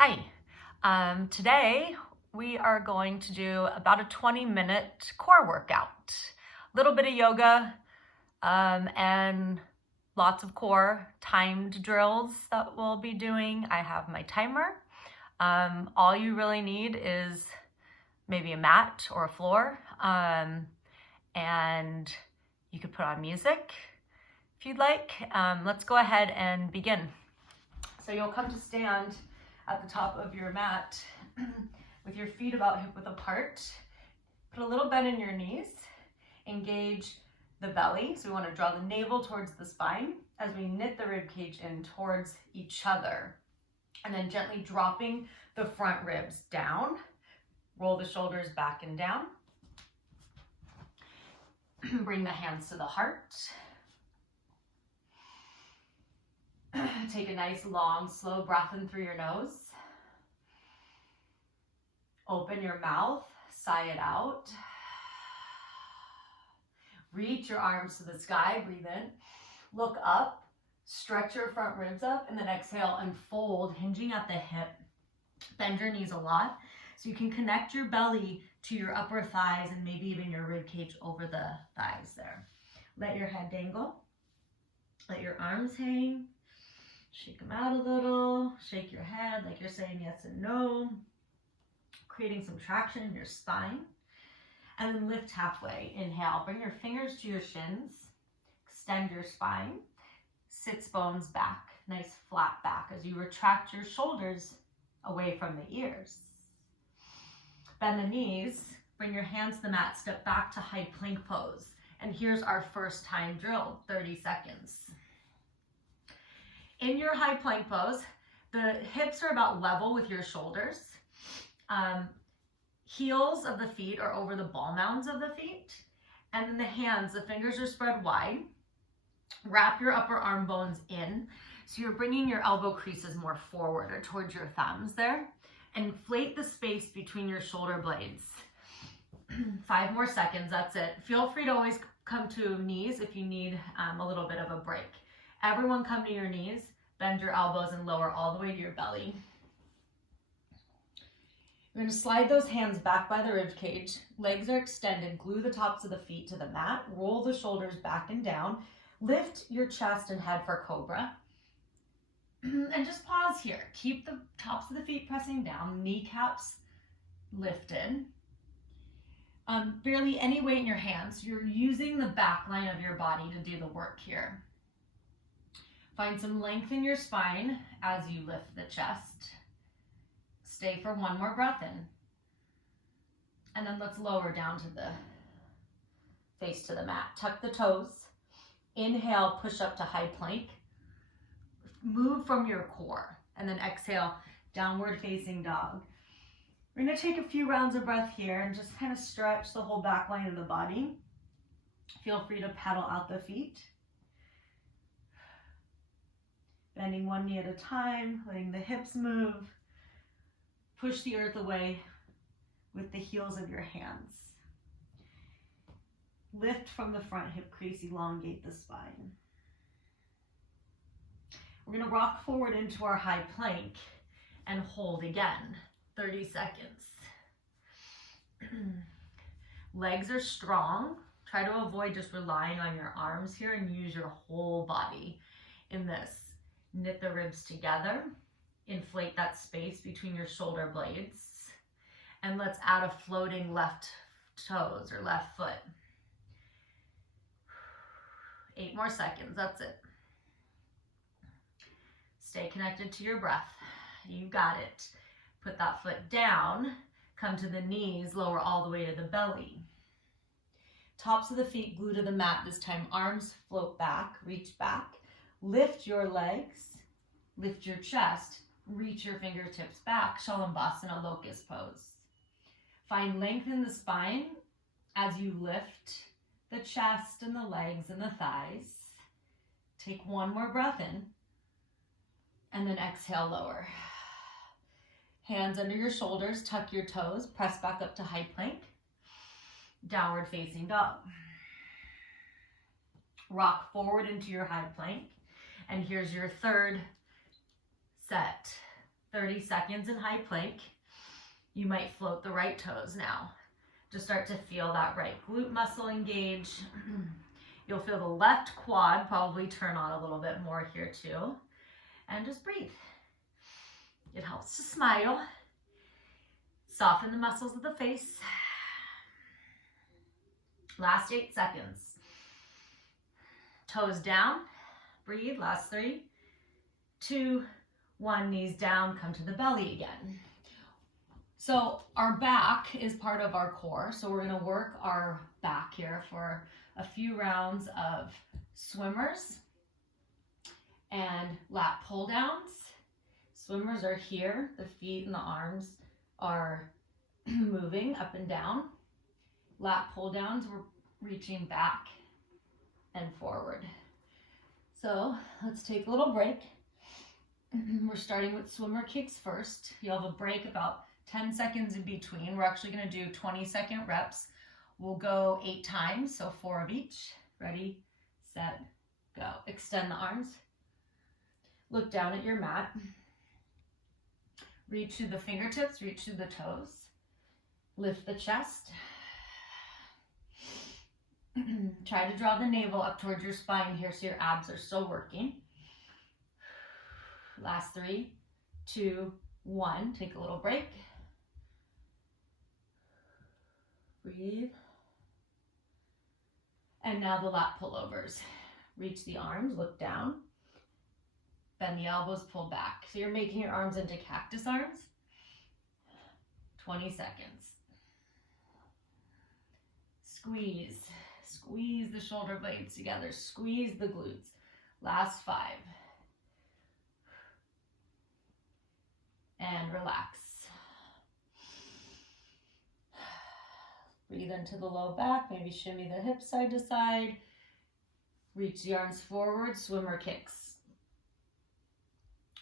Hi. Today we are going to do about a 20-minute core workout. A little bit of yoga and lots of core timed drills that we'll be doing. I have my timer. All you really need is maybe a mat or a floor, and you could put on music if you'd like. Let's go ahead and begin. So you'll come to stand at the top of your mat with your feet about hip width apart. Put a little bend in your knees. Engage the belly. So we want to draw the navel towards the spine as we knit the rib cage in towards each other. And then gently dropping the front ribs down. Roll the shoulders back and down. Bring the hands to the heart. Take a nice, long, slow breath in through your nose. Open your mouth, sigh it out. Reach your arms to the sky, breathe in. Look up, stretch your front ribs up, and then exhale and fold, hinging at the hip. Bend your knees a lot so you can connect your belly to your upper thighs and maybe even your rib cage over the thighs there. Let your head dangle. Let your arms hang. Shake them out a little, shake your head like you're saying yes and no, creating some traction in your spine. And then lift halfway. Inhale, bring your fingers to your shins, extend your spine, sits bones back, nice flat back as you retract your shoulders away from the ears. Bend the knees, bring your hands to the mat, step back to high plank pose. And here's our first time drill, 30 seconds. In your high plank pose, the hips are about level with your shoulders. Heels of the feet are over the ball mounds of the feet. And then the hands, the fingers are spread wide. Wrap your upper arm bones in. So you're bringing your elbow creases more forward or towards your thumbs there. Inflate the space between your shoulder blades. 5 more seconds, that's it. Feel free to always come to knees if you need a little bit of a break. Everyone come to your knees, bend your elbows and lower all the way to your belly. You're going to slide those hands back by the rib cage. Legs are extended. Glue the tops of the feet to the mat. Roll the shoulders back and down. Lift your chest and head for cobra. And just pause here. Keep the tops of the feet pressing down. Kneecaps lifted. Barely any weight in your hands. You're using the back line of your body to do the work here. Find some length in your spine as you lift the chest. Stay for 1 more breath in. And then let's lower down to the face to the mat. Tuck the toes. Inhale, push up to high plank. Move from your core. And then exhale, downward facing dog. We're going to take a few rounds of breath here and just kind of stretch the whole back line of the body. Feel free to pedal out the feet. Bending one knee at a time, letting the hips move. Push the earth away with the heels of your hands. Lift from the front hip crease, elongate the spine. We're going to rock forward into our high plank and hold again, 30 seconds. Legs are strong. Try to avoid just relying on your arms here and use your whole body in this. Knit the ribs together, inflate that space between your shoulder blades, and let's add a floating left toes or left foot. 8 more seconds, that's it. Stay connected to your breath. You got it. Put that foot down, come to the knees, lower all the way to the belly. Tops of the feet glue to the mat this time, arms float back, reach back. Lift your legs, lift your chest, reach your fingertips back, Shalabhasana locust pose. Find length in the spine as you lift the chest and the legs and the thighs. Take 1 more breath in, and then exhale, lower. Hands under your shoulders, tuck your toes, press back up to high plank, downward facing dog. Rock forward into your high plank. And here's your third set, 30 seconds in high plank. You might float the right toes now. Just start to feel that right glute muscle engage. You'll feel the left quad probably turn on a little bit more here too. And just breathe. It helps to smile. Soften the muscles of the face. Last 8 seconds. Toes down. Breathe. Last 3, 2, 1. Knees down. Come to the belly again. So our back is part of our core. So we're going to work our back here for a few rounds of swimmers and lat pull downs. Swimmers are here. The feet and the arms are moving up and down. Lat pull downs, we're reaching back and forward. So let's take a little break. We're starting with swimmer kicks first. You'll have a break about 10 seconds in between. We're actually going to do 20-second reps. We'll go 8 times, so 4 of each. Ready, set, go. Extend the arms. Look down at your mat. Reach through the fingertips, reach through the toes. Lift the chest. Try to draw the navel up towards your spine here so your abs are still working. Last 3, 2, 1. Take a little break. Breathe. And now the lat pullovers. Reach the arms, look down. Bend the elbows, pull back. So you're making your arms into cactus arms. 20 seconds. Squeeze. Squeeze the shoulder blades together. Squeeze the glutes. Last 5. And relax. Breathe into the low back. Maybe shimmy the hips side to side. Reach the arms forward. Swimmer kicks.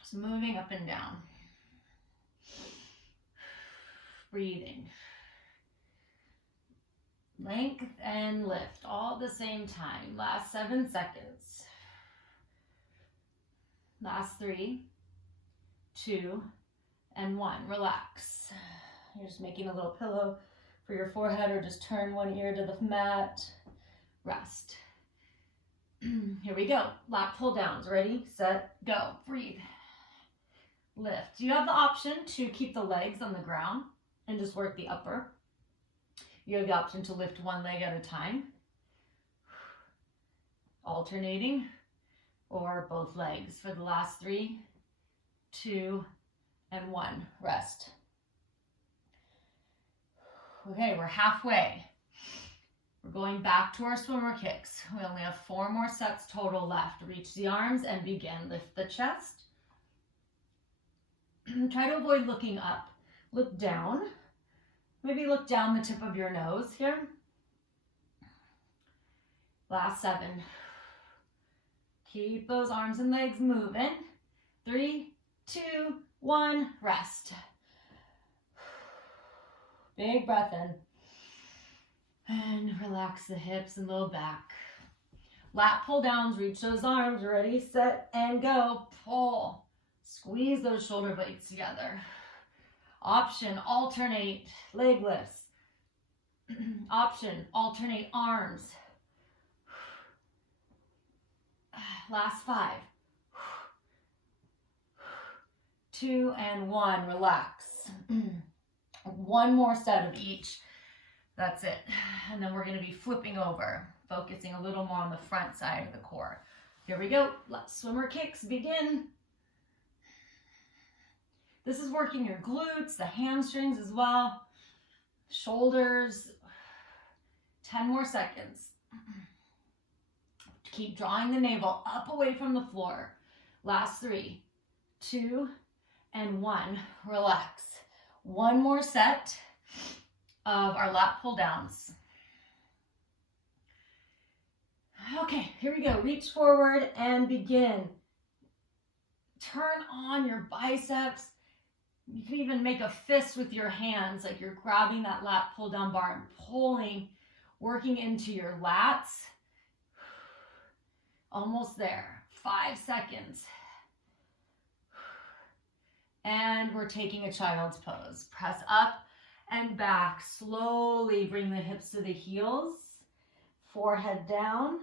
Just moving up and down. Breathing. Length and lift all at the same time. Last 7 seconds. Last 3, 2, and 1. Relax. You're just making a little pillow for your forehead, or just turn one ear to the mat. Rest. Here we go. Lat pull downs. Ready, set, go. Breathe. Lift. You have the option to keep the legs on the ground and just work the upper. You have the option to lift one leg at a time, alternating, or both legs for the last 3, 2, and 1. Rest. Okay, we're halfway. We're going back to our swimmer kicks. We only have 4 more sets total left. Reach the arms and begin. Lift the chest. Try to avoid looking up. Look down. Maybe look down the tip of your nose here. Last 7. Keep those arms and legs moving. 3, 2, 1. Rest. Big breath in. And relax the hips and low back. Lat pull downs. Reach those arms. Ready, set, and go. Pull. Squeeze those shoulder blades together. Option, alternate leg lifts. Option, alternate arms. Last 5. 2 and 1. Relax. 1 more set of each. That's it. And then we're going to be flipping over, focusing a little more on the front side of the core. Here we go. Let swimmer kicks begin. This is working your glutes, the hamstrings as well, shoulders. 10 more seconds. Keep drawing the navel up away from the floor. Last 3, 2, and 1. Relax. 1 more set of our lat pull downs. Okay, here we go. Reach forward and begin. Turn on your biceps. You can even make a fist with your hands, like you're grabbing that lat pull down bar and pulling, working into your lats. Almost there. 5 seconds. And and we're taking a child's pose. Press up and back. Slowly bring the hips to the heels, forehead down.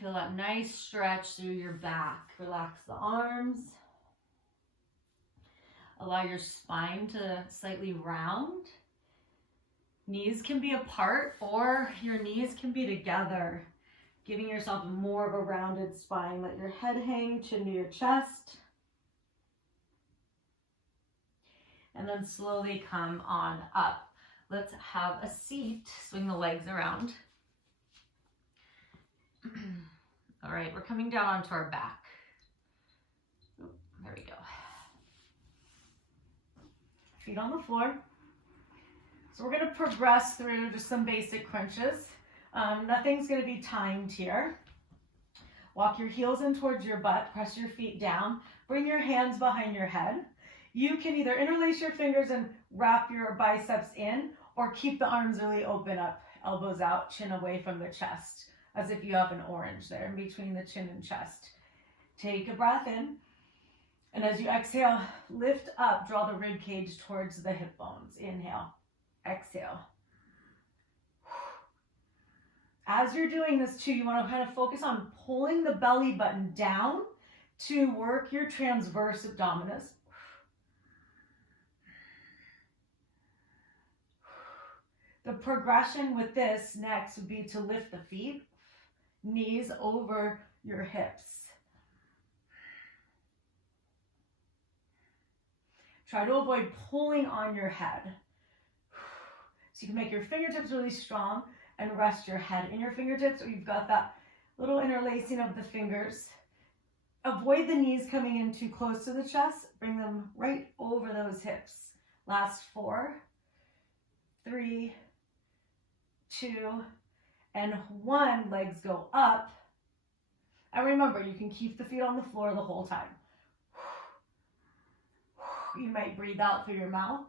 Feel that nice stretch through your back. Relax the arms. Allow your spine to slightly round. Knees can be apart or your knees can be together, giving yourself more of a rounded spine. Let your head hang, chin to your chest. And then slowly come on up. Let's have a seat. Swing the legs around. All right, we're coming down onto our back. There we go. Feet on the floor. So we're going to progress through just some basic crunches. Nothing's going to be timed here. Walk your heels in towards your butt. Press your feet down. Bring your hands behind your head. You can either interlace your fingers and wrap your biceps in, or keep the arms really open up, elbows out, chin away from the chest, as if you have an orange there in between the chin and chest. Take a breath in, and as you exhale, lift up, draw the rib cage towards the hip bones. Inhale, exhale. As you're doing this too, you want to kind of focus on pulling the belly button down to work your transverse abdominis. The progression with this next would be to lift the feet, knees over your hips. Try to avoid pulling on your head. So you can make your fingertips really strong and rest your head in your fingertips, or you've got that little interlacing of the fingers. Avoid the knees coming in too close to the chest. Bring them right over those hips. Last 4, 3, 2, and 1. Legs go up. And remember, you can keep the feet on the floor the whole time. You might breathe out through your mouth.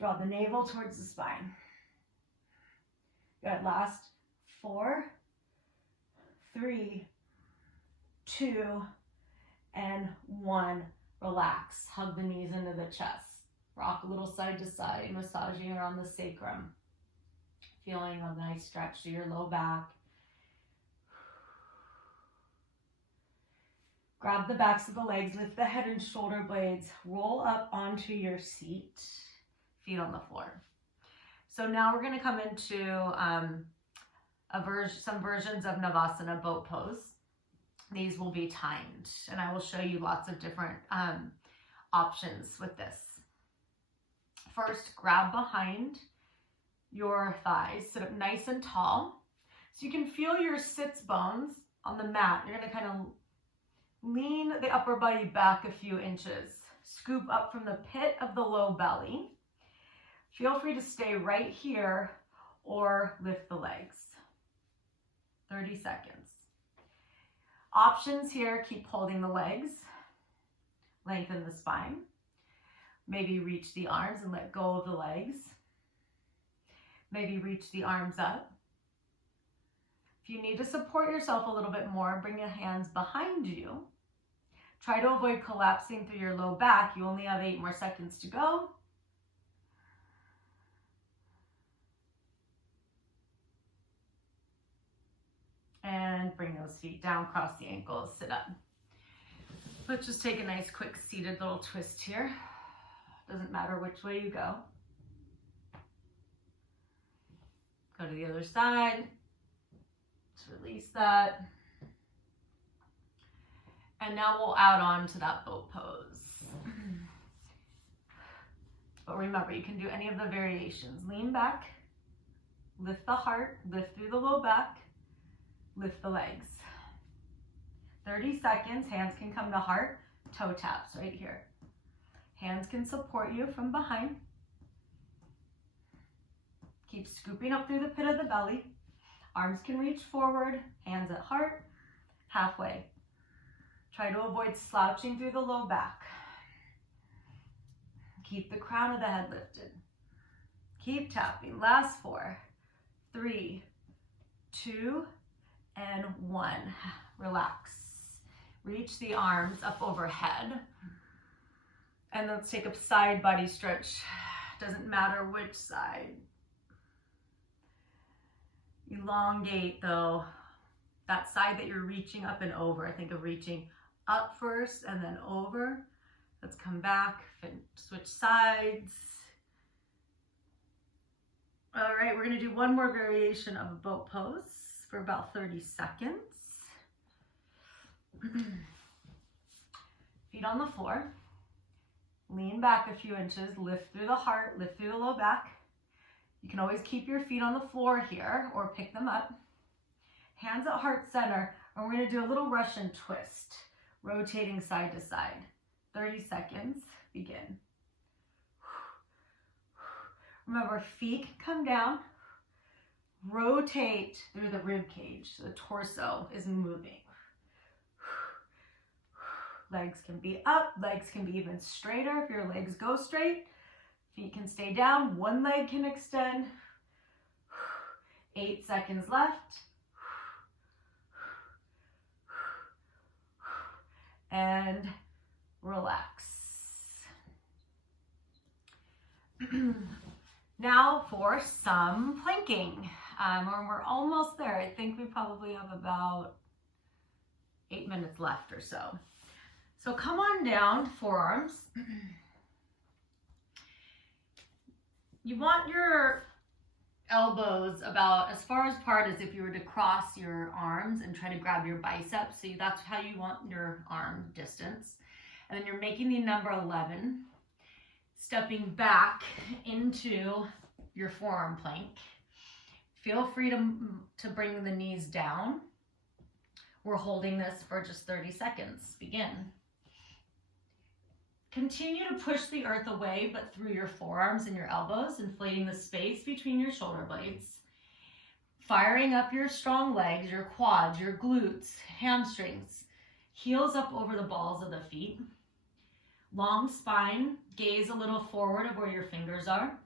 Draw the navel towards the spine. Good. Last 4, 3, 2, and 1. Relax. Hug the knees into the chest. Rock a little side to side, massaging around the sacrum. Feeling a nice stretch to your low back. Grab the backs of the legs, lift the head and shoulder blades, roll up onto your seat, feet on the floor. So now we're going to come into some versions of Navasana boat pose. These will be timed, and I will show you lots of different options with this. First, grab behind your thighs, sit up nice and tall. So you can feel your sits bones on the mat. You're going to kind of lean the upper body back a few inches. Scoop up from the pit of the low belly. Feel free to stay right here or lift the legs. 30 seconds. Options here, keep holding the legs. Lengthen the spine. Maybe reach the arms and let go of the legs. Maybe reach the arms up. If you need to support yourself a little bit more, bring your hands behind you. Try to avoid collapsing through your low back. You only have 8 more seconds to go. And bring those feet down, cross the ankles, sit up. Let's just take a nice quick seated little twist here. Doesn't matter which way you go. Go to the other side. Just release that. And now we'll add on to that boat pose. But remember, you can do any of the variations. Lean back, lift the heart, lift through the low back, lift the legs. 30 seconds, hands can come to heart, toe taps right here. Hands can support you from behind. Keep scooping up through the pit of the belly. Arms can reach forward, hands at heart, halfway. Try to avoid slouching through the low back. Keep the crown of the head lifted. Keep tapping. Last 4, 3, 2, and 1. Relax. Reach the arms up overhead. And let's take a side body stretch. Doesn't matter which side. Elongate though. That side that you're reaching up and over. Think of reaching up first and then over. Let's come back, switch sides. All right, we're gonna do one more variation of a boat pose for about 30 seconds. Feet on the floor. Lean back a few inches, lift through the heart, lift through the low back. You can always keep your feet on the floor here or pick them up. Hands at heart center, and we're gonna do a little Russian twist, rotating side to side. 30 seconds, begin. Remember, feet come down, rotate through the rib cage, so the torso is moving. Legs can be up, legs can be even straighter if your legs go straight. Feet can stay down, one leg can extend. 8 seconds left. And relax. Now for some planking. We're almost there. I think we probably have about 8 minutes left or so. So come on down, forearms. You want your elbows about as far apart as if you were to cross your arms and try to grab your biceps. So that's how you want your arm distance. And then you're making the number 11, stepping back into your forearm plank. Feel free to bring the knees down. We're holding this for just 30 seconds. Begin. Continue to push the earth away, but through your forearms and your elbows, inflating the space between your shoulder blades. Firing up your strong legs, your quads, your glutes, hamstrings, heels up over the balls of the feet. Long spine, gaze a little forward of where your fingers are.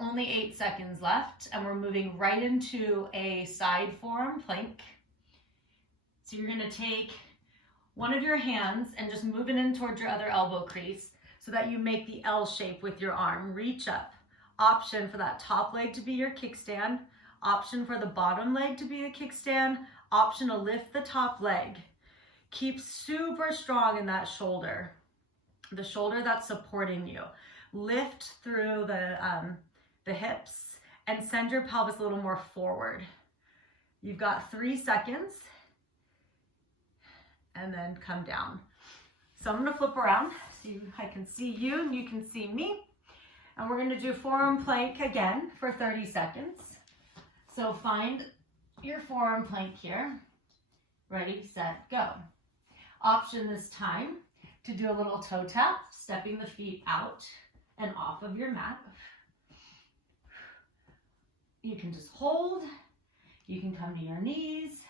Only 8 seconds left, and we're moving right into a side forearm plank. So you're gonna take one of your hands and just move it in towards your other elbow crease so that you make the L shape with your arm. Reach up. Option for that top leg to be your kickstand. Option for the bottom leg to be a kickstand. Option to lift the top leg. Keep super strong in that shoulder. The shoulder that's supporting you. Lift through the hips and send your pelvis a little more forward. You've got 3 seconds. And then come down. So I'm gonna flip around so I can see you and you can see me. And we're gonna do forearm plank again for 30 seconds. So find your forearm plank here. Ready, set, go. Option this time to do a little toe tap, stepping the feet out and off of your mat. You can just hold, you can come to your knees.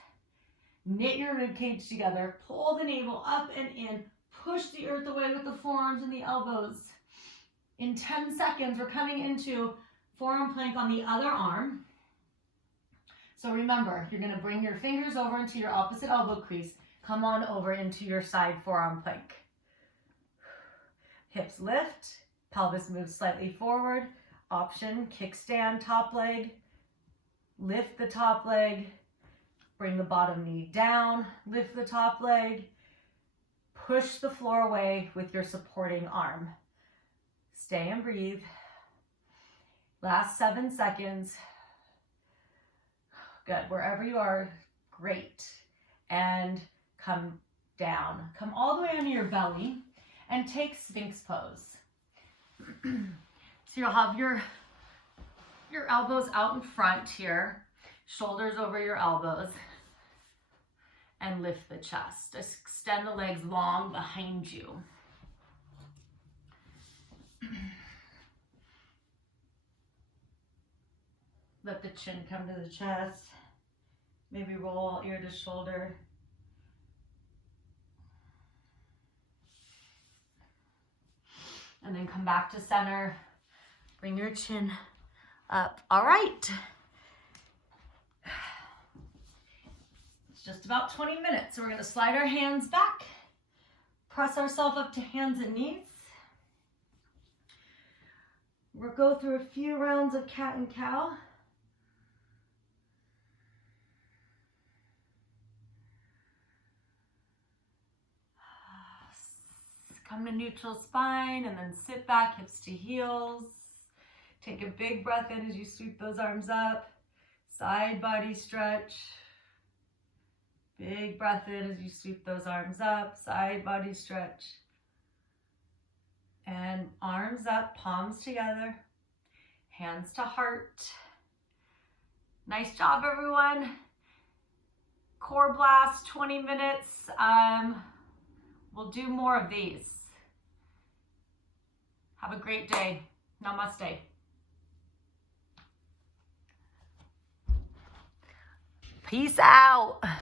Knit your rib cage together, pull the navel up and in, push the earth away with the forearms and the elbows. In 10 seconds, we're coming into forearm plank on the other arm. So remember, you're gonna bring your fingers over into your opposite elbow crease, come on over into your side forearm plank. Hips lift, pelvis moves slightly forward. Option, kickstand, top leg, lift the top leg, bring the bottom knee down, lift the top leg, push the floor away with your supporting arm. Stay and breathe. Last 7 seconds. Good, wherever you are, great. And come down. Come all the way onto your belly and take Sphinx pose. So you'll have your elbows out in front here, shoulders over your elbows. And lift the chest. Extend the legs long behind you. Let the chin come to the chest. Maybe roll ear to shoulder. And then come back to center. Bring your chin up. All right. It's just about 20 minutes. So we're gonna slide our hands back, press ourselves up to hands and knees. We'll go through a few rounds of cat and cow. Come to neutral spine and then sit back, hips to heels. Take a big breath in as you sweep those arms up. Side body stretch. Big breath in as you sweep those arms up. Side body stretch. And arms up, palms together. Hands to heart. Nice job, everyone. Core blast, 20 minutes. We'll do more of these. Have a great day. Namaste. Peace out.